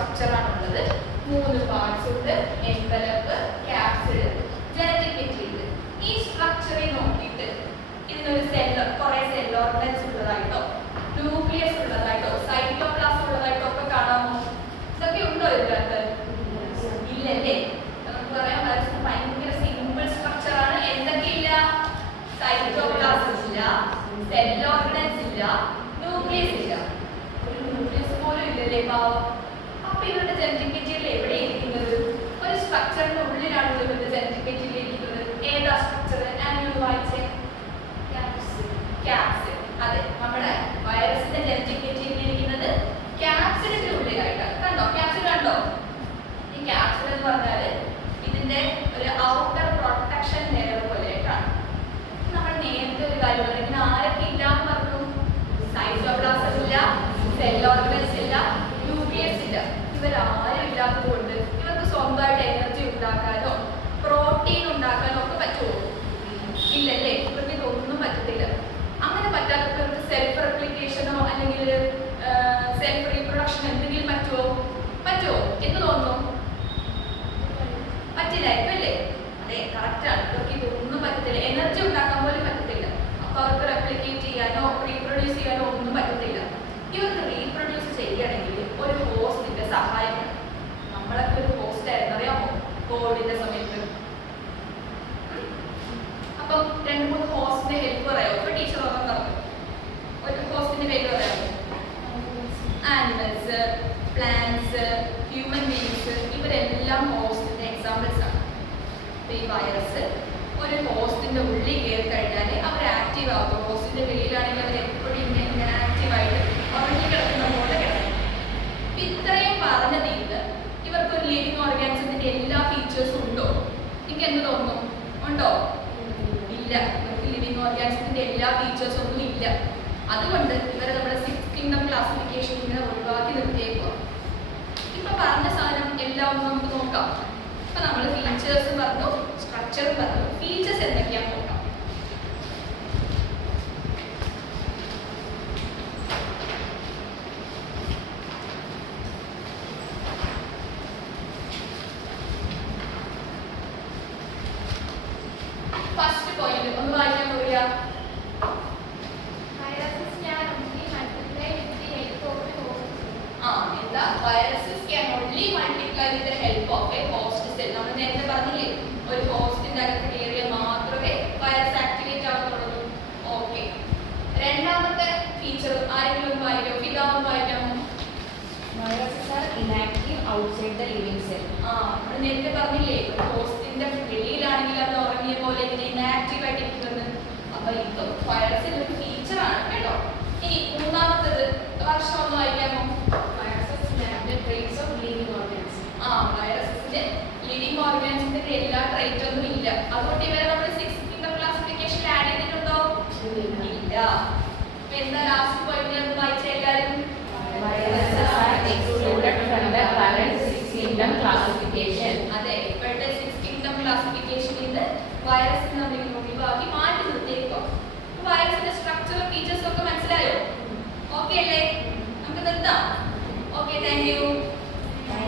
Structure ആണുള്ളത്. 3 parts ഉണ്ട്: envelope, capsid, genetic material. ഈ സ്ട്രക്ചറിൽ നോക്കിയിട്ട് ഇതിനൊരു കുറെ സെൽ ഓർഗൻസ് ഉള്ളതായിട്ടോ ന്യൂക്ലിയസ് ഉള്ളതായിട്ടോ സൈറ്റോപ്ലാസം ഉള്ളതായിട്ടോ ഒക്കെ കാണാമോ? ഇതൊക്കെ ഉണ്ടോ ഇതിനകത്ത്? ഇല്ലല്ലേ? നമുക്ക് പറയാൻ പറ്റുന്ന ഭയങ്കര സിമ്പിൾ സ്ട്രക്ചർ ആണ്. എന്തൊക്കെയില്ല? സൈറ്റോപ്ലാസം ഇല്ല, സെൽ ഓർഗൻസ് ഇല്ല, ന്യൂക്ലിയസ് ഇല്ല. ഒരു ന്യൂക്ലിയസ് പോലും ഇല്ലല്ലേ പാവം. അപ്പൊ ഇവരുടെ ജനറ്റിക് മെറ്റീരിയൽ എവിടെ ഇരിക്കുന്നത്? ഒരു സ്ട്രക്ചറിന്റെ ഉള്ളിലാണ് ഇവരുടെ ജനറ്റിക് മെറ്റീരിയൽ ഇരിക്കുന്നത്. ഏതാ സ്ട്രക്ചർ? ആൻഡ് വായിച്ചേ. ക്യാപ്സിഡ്. അതെ, നമ്മുടെ വൈറസിന്റെ ജനറ്റിക് മെറ്റീരിയൽ ഇരിക്കുന്നത് ക്യാപ്സിഡിന്റെ ഉള്ളിലായിട്ടാണ്. കണ്ടോ? ക്യാപ്സിഡ് കണ്ടോ? ഈ ക്യാപ്സിഡ് എന്ന് പറഞ്ഞാൽ ഇതിന്റെ ഒരു ഔട്ടർ പ്രൊട്ടക്ഷൻ ലെയർ പോലെയായിട്ടാണ്. നമ്മൾ നേരത്തെ ഒരു കാര്യം പറഞ്ഞു, ഇതിന് ആരൊക്കെ ഇല്ലാന്ന് പറഞ്ഞു? സൈറ്റോപ്ലാസം ഇല്ല, സെൽ ഓർഗൻസ് ഇല്ല, ന്യൂക്ലിയസ് ഇല്ല. ഇവരാരും ഇല്ലാത്തതുകൊണ്ട് ഇവർക്ക് സ്വന്തമായിട്ട് എനർജി ഉണ്ടാക്കാനോ പ്രോട്ടീൻ ഉണ്ടാക്കാനോ ഒക്കെ പറ്റുമോ? ഇല്ലല്ലേ? ഇവർക്ക് ഇതൊന്നും പറ്റത്തില്ല. അങ്ങനെ പറ്റാത്തവർക്ക് സെൽഫ് റെപ്ലിക്കേഷനോ അല്ലെങ്കിൽ സെൽഫ് റീപ്രൊഡക്ഷൻ എന്തെങ്കിലും പറ്റുമോ എന്ന് തോന്നുന്നു? പറ്റില്ലായിരിക്കും അല്ലേ? അതെ, കറക്റ്റാണ്. ഇവർക്ക് ഇതൊന്നും പറ്റത്തില്ല. എനർജി ഉണ്ടാക്കാൻ പോലും പറ്റത്തില്ല. അപ്പൊ അവർക്ക് റെപ്ലിക്കേറ്റ് ചെയ്യാനോ റീപ്രൊഡ്യൂസ് ചെയ്യാനോ ഒന്നും പറ്റത്തില്ല. ഇവർക്ക് റീപ്രൊഡ്യൂസ് ചെയ്യുകയാണെങ്കിൽ ഒരു ഹോസ്റ്റിന്റെ സഹായം വേണം. നമ്മളൊക്കെ ഒരു ഹോസ്റ്റ് ആയിരുന്നു, അറിയാമോ? കോവിഡിന്റെ സമയത്ത്. അപ്പം 2-3 ഹോസ്റ്റിന്റെ ഹെൽപ്പ് പറയാമോ? ഇപ്പൊ ടീച്ചർ പറഞ്ഞു ഒരു ഹോസ്റ്റിന്റെ പേര് പറയാമോ? ആനിമൽസ്, പ്ലാന്റ്സ്, ഹ്യൂമൻ ബീങ്സ്, ഇവരെല്ലാം ഹോസ്റ്റിന്റെ എക്സാമ്പിൾസ് ആണ്. ഈ വൈറസ് ഒരു ഹോസ്റ്റിന്റെ ഉള്ളിൽ കയറി കഴിഞ്ഞാൽ അവർ ആക്റ്റീവ് ആകും. ഹോസ്റ്റിന്റെ വെളിയിലാണെങ്കിൽ അവർ എപ്പോഴും ഇങ്ങനെ ആക്റ്റീവായിട്ട് ഉറങ്ങി കിടക്കുന്ന പോലെ കിടക്കും. ഇത്രയും പറഞ്ഞതിൽ ഇവർക്കൊരു ലിവിങ് ഓർഗാനിസത്തിന്റെ എല്ലാ ഫീച്ചേഴ്സും ഉണ്ടോ? എനിക്ക് എന്ത് തോന്നുന്നു? ഉണ്ടോ? ഇല്ല. ഇവർക്ക് ലിവിങ് ഓർഗാനിസത്തിന്റെ എല്ലാ ഫീച്ചേഴ്സും ഒന്നും ഇല്ല. അതുകൊണ്ട് ഇവരെ നമ്മുടെ 6th കിങ്ഡം ക്ലാസിഫിക്കേഷൻ ഇങ്ങനെ ഒഴിവാക്കി നിർത്തിയേക്കുക. ഇപ്പൊ പറഞ്ഞ സാധനം എല്ലാം നമുക്ക് നോക്കാം. ഇപ്പൊ നമ്മൾ ഫീച്ചേഴ്സും പറഞ്ഞു, സ്ട്രക്ചറും പറഞ്ഞു. ഫീച്ചേഴ്സ് എന്തൊക്കെയാണെന്ന് നോക്കാം. ഫസ്റ്റ് പോയിന്റ് ഒന്ന് വായിക്കാൻ പോവുക. എന്താ? Viruses can only multiply with the help of A host cell. നമ്മൾ നേരത്തെ പറഞ്ഞില്ലേ, ഒരു ഹോസ്റ്റിന്റെ അകത്ത് കയറിയാൽ മാത്രമേ വൈറസ് ആക്ടിവേറ്റ് ആവുന്നുള്ളൂ. ഓക്കെ. രണ്ടാമത്തെ ഫീച്ചർ ആരെങ്കിലും ഒന്ന് വായിക്കാമോ? ഇതാവും വായിക്കാമോ? Viruses are inactive outside the living cell. നമ്മൾ നേരത്തെ പറഞ്ഞില്ലേ, ഒരു ഹോസ്റ്റിന്റെ വെളിയിലാണെങ്കിൽ അത് ഉറങ്ങിയ പോലെ ഇങ്ങനെ ഇനാക്റ്റീവ് ആയിട്ടിരിക്കുന്നത്. അപ്പൊ ഇത് വൈറസിന്റെ ഒരു ഫീച്ചർ ആണ് കേട്ടോ. ഇനി മൂന്നാമത്തത് വർഷം ഒന്ന് വായിക്കാമോ? വൈറസസിന്റെ ലിവിങ് ഓർഗാനിസത്തിന്റെ എല്ലാ ട്രേറ്റ് ഒന്നും ഇല്ല. അതുകൊണ്ട് ഇവരെ നമ്മൾ 6th കിങ്ഡം ക്ലാസിഫിക്കേഷനിൽ ആഡ് ചെയ്തിട്ടുണ്ടോ? ഇല്ല. അപ്പൊ എന്താ ലാസ്റ്റ് പോയിന്റ് ഒന്ന് വായിച്ച എല്ലാവരും? Viruses are excluded from the current 6th kingdom classification. അതെ, ഇപ്പോഴത്തെ 6th കിങ്ഡം ക്ലാസിഫിക്കേഷനിൽ നിന്ന് വൈറസിനെ നമ്മൾ ഒഴിവാക്കി മാറ്റി നിർത്തിയേക്കോ. വൈറസിന്റെ സ്ട്രക്ചറൽ ഫീച്ചേഴ്സ് ഒക്കെ മനസ്സിലായോ? ഓക്കെ അല്ലേ? നമുക്ക് നിർത്താം. Okay, thank you.